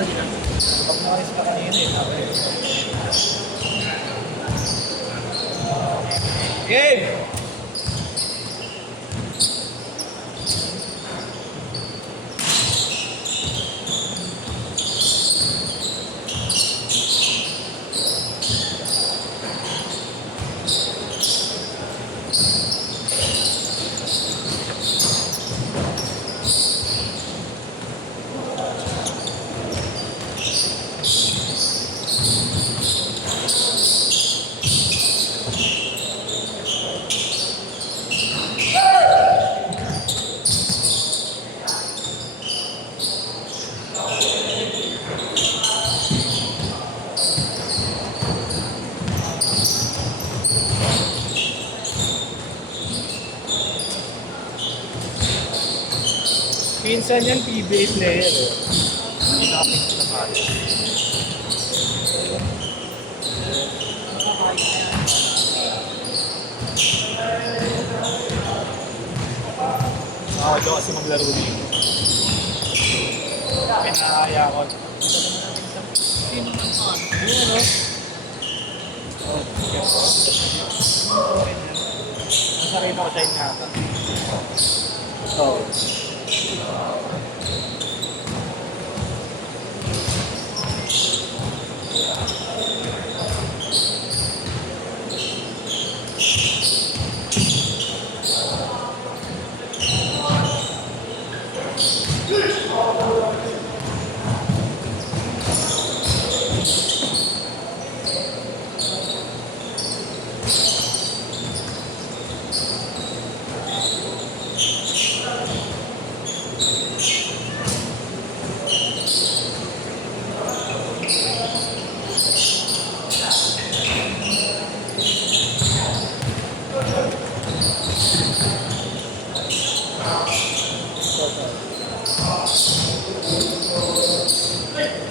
Pag nakalis ka kanina eh, sabi. Game! Pinsan yan, PBA player eh. Hindi nakapit sa pala. Ako doon kasi maglaro dito. Pinahaya ko. Sino man pa? Yun ano? Masarita ko sa inata. Oo.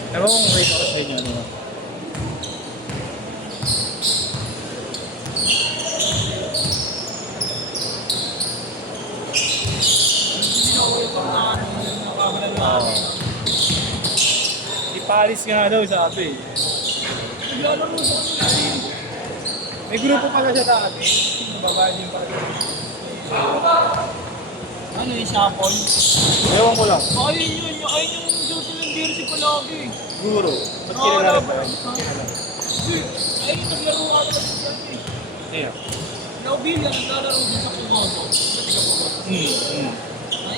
Ewan kung rate ako sa inyo, ano? Si Paris nga daw sabi. Naglalaro sa kanila. May grupo pala siya dati. Babae din pala. Ano yung sapon? Ewan ko lang. Ayun yun, ayun yung duty ng jersey palagi. Guro. Ba't kilala ba yun? Ayun, naglaro ka pala sa jersey. Iya. Naubil yan, naglalaro din sa Kumoso. Sa Tigapugot. Ay,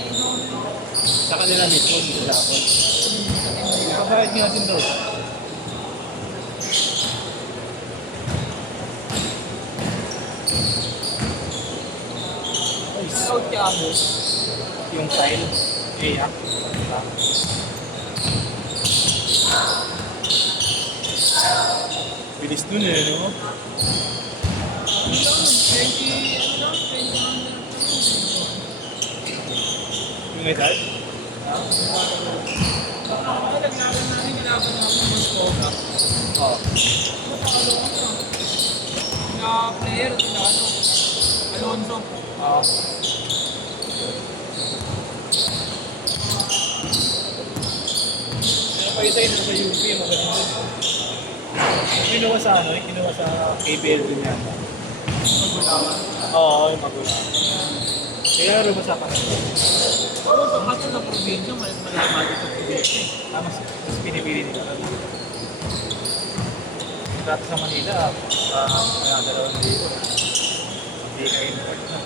ino ano yun. Sa kanila mismo, dito sa ako. Kabayad nga din daw. Out ka mo. Yung style. Iya. Bilis dun eh, no? Ano lang, 20, ano lang, 20 Yung edad? Ako, naglaban namin, nilaban namin ng Moscow. Oo. Ano ko na? Na player, sila ano? Alonso. Oo. Pero pa isa yun sa UP, magaling din. Kinuha sa ano, kinuha sa KBL din yata. Magulawan. Oo, yung magulang. Kaya rin ba sa kanila? Ako, sa kaso sa probinsya, malaman dito sa probinsya. Mas pinipili nila kami. Dati sa Manila, kaya 2,000. Hindi na import na.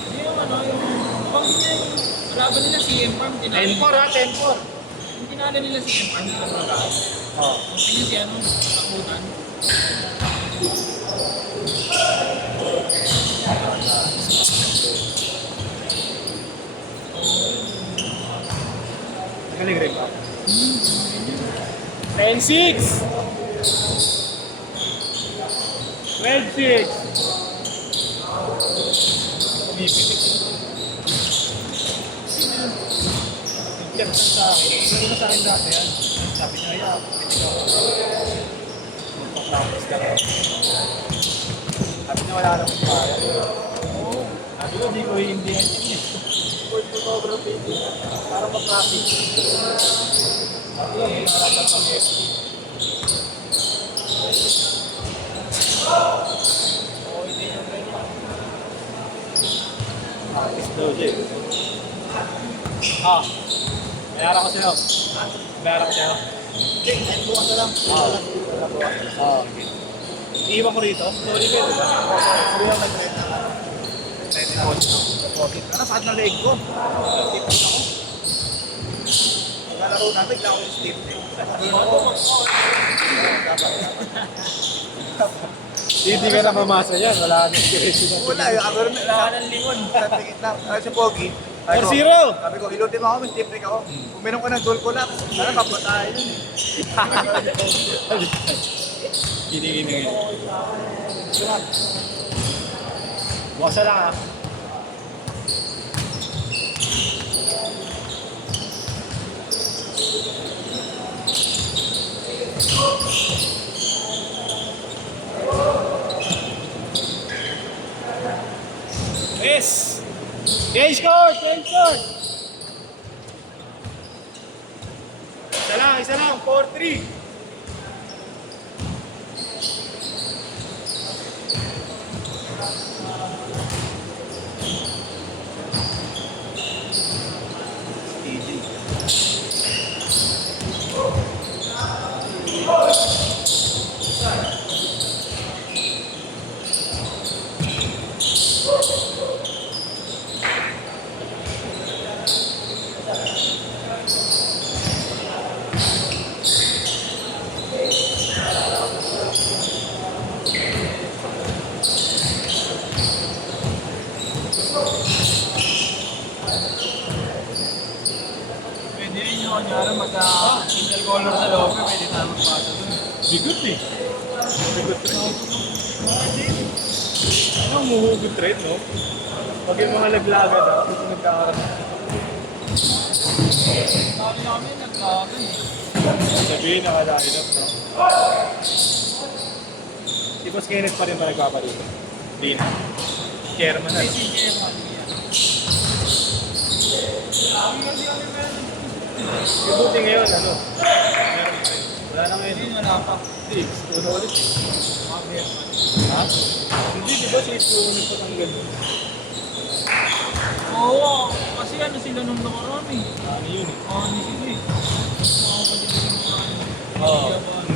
Hindi yung ano, yung pamilya yung laban nila si M-Farm, Tempor ha, tempor! yung tinalo nila si M-Farm, nila magaas. Oo. Kaya si ano, nakakutan. Galing rin ba? 10-6! 12-6! Umipitik. Nag-chat sa akin. Sabi na sa akin dati yan. Sabi niya, yeah, pitik ako. Magpa-practice ka rin. Sabi niya, wala naman kaya. Oo. Sabi ko, di ko hindi yan. support photography. Para ma-practice. Ayun, nakakapag pang FT. Okay din yung ganyan. Artist daw siya eh. Ah, bayaran ko sa'yo. Bayaran ko sa'yo. Okay, kahit bukas na lang. Okay. Iiwan ko rito. Sorry ka, di ba? Sabi lang nag-rent na. Deposit. Ano, sakit na leg ko. Tip ako. Nalaro natin, bigla ako yung step. Sabi ako, Hindi ka na mamasa yan. Wala nang diretso na. wala, yung ako rin. Wala ng lingon. Sa tingit lang. Sabi si Pogi. 4-0! Sabi ko, ilutin mo ako, may step trick ako. Uminom ko ng goal ko lang. Sana kapatay yun. Gini-gini. Bukas na lang ah. Yes! Change court! Change court! Isa lang, 4-3. Pwede rin yung kanyara magka-single color sa loob. Pwede tayo magpasa dun. Bigot eh. Bigot rin. Ano, muhugot rin, no? Pag yung mga laglagan na, kung nagkakaroon. Sabi namin, naglaban eh. Sabihin, nakalain up, no? Si Boss Kenneth pa rin ba nagpaparito? Hindi na. Chairman na. Kasi Jerman yan. Hindi kami meron. Yung buti ngayon, ano? Meron pa rin. Wala na ngayon. Hindi, wala pa. Hindi, puno ulit eh. Mga Jerman. Ha? Hindi, di ba si puno pa ang gano'n? Oo, kasi ano sila nung nakaraan eh. Ano yun eh? Ano sila eh. Mga pagdating sa ano. Oo. Yaban.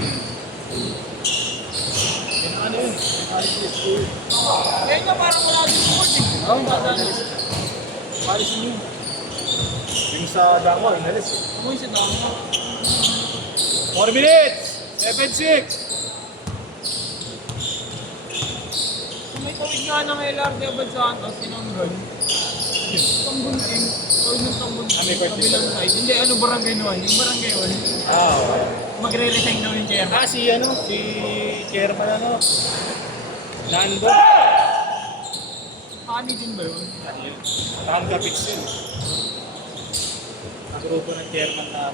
Yan ano yun? Paris is good. Kaya nga parang wala din support eh. Oo, Paris is good. Yung sa Dangwa, inalis eh. Ako yung sa dama. 4 minutes! 7-6! Kung may tawid nga ng LRT Abad Santos, tinanggal. Tambunting. Tawid ng tambunting. Ah, may court Kabilang side. Hindi, ano barangay nun? Yung barangay yun. Ah, okay. Magre-resign daw yung chairman. Ah, si ano? Si Chairman ano? Nando? Hani din ba yun? Ano yun? Tanga Pits yun. Ang grupo ng Chairman na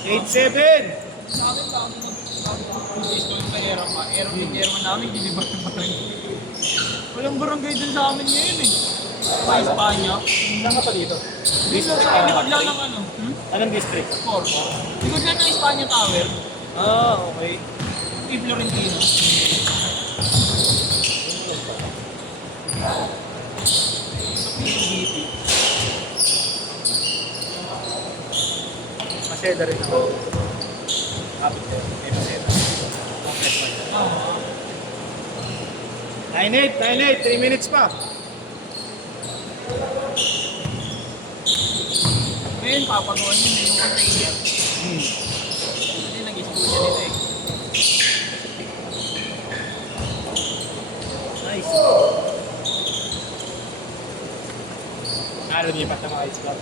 8-7! Sa akin lang, nag-face ko yung kay Erang pa. Erang yung chairman namin, dinibar yung barangay. Walang barangay dun sa amin ngayon eh. Sa Espanya. Saan ka pa dito? Dito sa likod lang ng ano? Anong district? Four. Likod lang ng Espanya Tower. Ah, okay. Kay Florentino. Sa PCBT. Maseda rin ako. Kapit ko. May Maseda. Complex man yan. Ah. 9-8, 3 minutes pa. Ngayon, papagawa niyo yung container. Hmm. Kasi nag-school siya nito eh. Nice. Lumipat na mga ice club.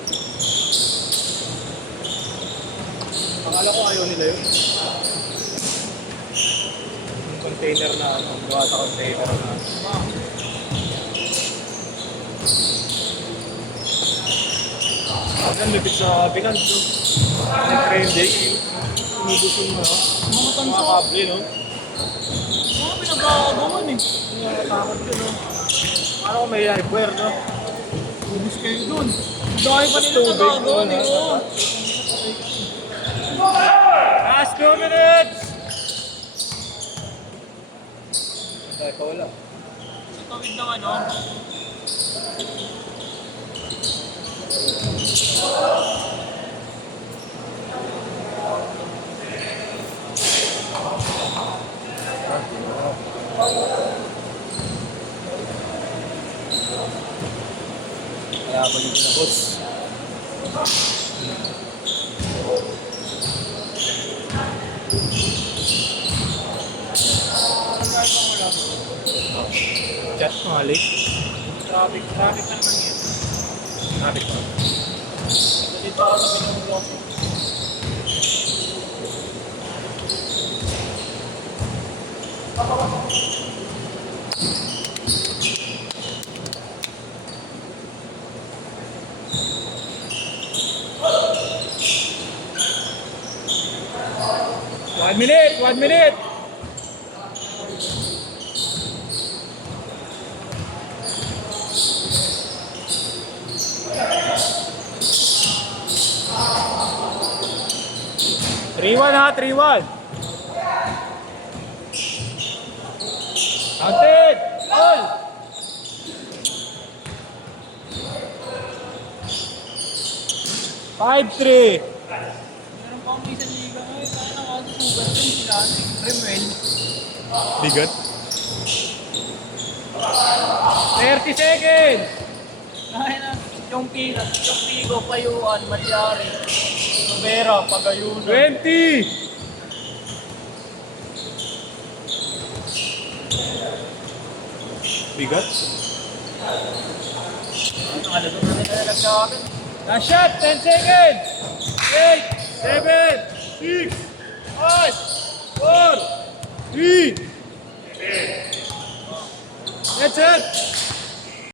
Akala ko ayaw nila yun. Yung container na, ang gawa sa container na. Bakit? Ang lupit sa Binance, no? Ang trending, umubos yung Mga mga tanso. kable, no? Mga pinagkakagawan eh. Nakakatakot yun, no? Paano kung may hardware, no? Ubus kayo dun. Dahil pa nila nagagawa eh. Oh. Last 2 minutes! Teka, wala. Sa tawid ng ano. Kaya ba yung pinabos? Chat mo, Alik. Traffic na naman yan. Traffic mo. Dito ako sa pinag-vlog. One minute! Three one ha, 3-1. Counted! Goal! Five, 3. Meron pa akong isang liga ngayon. Kaya nakasusugat din sila. Remel. Bigat. 30 seconds! Kaya na. Yung Pigo, Payuan, Malyari. Rivera, Pagayunan. 20! Bigat. Nakaladong na nila nagsakin. Last shot, 10 seconds! 8, 7, 6, 5, 4, 3. That's it!